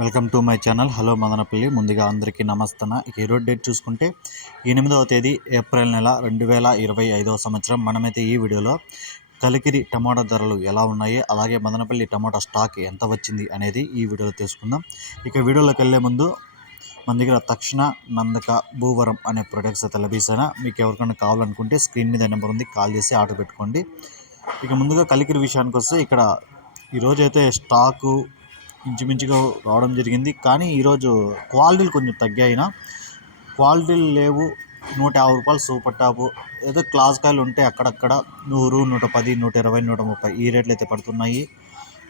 Welcome to my channel. Hello Madanapalle. ముందుగా అందరికీ నమస్తన. ఇక ఈరోజు డేట్ చూసుకుంటే ఎనిమిదవ తేదీ ఏప్రిల్ నెల రెండు వేల ఇరవై ఐదవ సంవత్సరం. మనమైతే ఈ వీడియోలో కలికిరి టమాటా ధరలు ఎలా ఉన్నాయి అలాగే మదనపల్లి టమాటా స్టాక్ ఎంత వచ్చింది అనేది ఈ వీడియోలో తెలుసుకుందాం. ఇక వీడియోలోకి వెళ్ళే ముందు మన దగ్గర తక్షణ నందక భూవరం అనే ప్రొడక్ట్స్ అయితే లభిస్తాయి? మీకు ఎవరికైనా కావాలనుకుంటే స్క్రీన్ మీద నెంబర్ ఉంది కాల్ చేసి ఆర్డర్ పెట్టుకోండి. ఇక ముందుగా కలికిరి విషయానికి వస్తే ఇక్కడ ఈరోజైతే స్టాకు ఇంచుమించుగా రావడం జరిగింది. కానీ ఈరోజు క్వాలిటీలు కొంచెం తగ్గాయినా క్వాలిటీలు లేవు. నూట యాభై రూపాయలు సూపర్ టాపు. ఏదో క్లాస్ కాయలు ఉంటే అక్కడక్కడ నూరు నూట పది నూట ఇరవై నూట ముప్పై ఈ రేట్లు అయితే పడుతున్నాయి.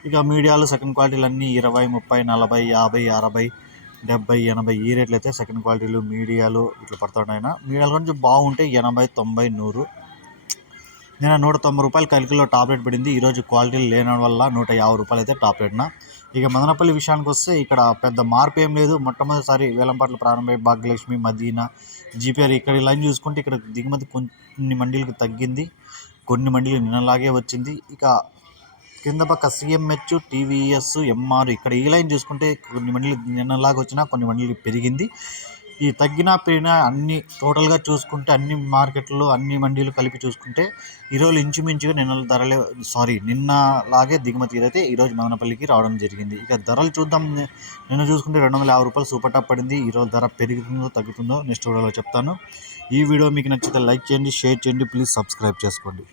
ఇక మీడియాలు సెకండ్ క్వాలిటీలు అన్నీ ఇరవై ముప్పై నలభై యాభై అరవై డెబ్బై ఎనభై ఈ రేట్లు అయితే సెకండ్ క్వాలిటీలు మీడియాలు ఇట్లా పడుతున్నాయి మీడియాలు కొంచెం బాగుంటే ఎనభై తొంభై నూరు. నేను నూట తొంభై రూపాయలు కలికిలో టాప్ రేట్ పడింది. ఈరోజు క్వాలిటీలు లేని వల్ల నూట యాభై రూపాయలు అయితే టాప్ రేట్న ఇక మదనపల్లి విషయానికి వస్తే ఇక్కడ పెద్ద మార్పు ఏం లేదు. మొట్టమొదటిసారి వేలంపాట్లు ప్రారంభమై భాగ్యలక్ష్మి మదీనా జీపీఆర్ ఇక్కడ లైన్ చూసుకుంటే ఇక్కడ దిగుమతి కొన్ని మండీలకు తగ్గింది. కొన్ని మండీలు నిన్నలాగే వచ్చింది. ఇక కింద పక్క సిఎంహెచ్ టీవీఎస్ ఎంఆర్ ఇక్కడ ఈ లైన్ చూసుకుంటే కొన్ని మండీలు నిన్నలాగా వచ్చినా కొన్ని మండీలు పెరిగింది. ఈ తగ్గిన పెరిగిన అన్ని టోటల్గా చూసుకుంటే అన్ని మార్కెట్లో అన్ని మండీలు కలిపి చూసుకుంటే ఈరోజు ఇంచుమించుగా నిన్న ధరలే సారీ నిన్నలాగే దిగుమతి అయితే ఈరోజు మదనపల్లికి రావడం జరిగింది. ఇక ధరలు చూద్దాం. నిన్న చూసుకుంటే రెండు వందల యాభై రూపాయలు సూపర్ టాప్ పడింది. ఈరోజు ధర పెరుగుతుందో తగ్గుతుందో నెక్స్ట్ వీడియోలో చెప్తాను. ఈ వీడియో మీకు నచ్చితే లైక్ చేయండి షేర్ చేయండి ప్లీజ్ సబ్స్క్రైబ్ చేసుకోండి.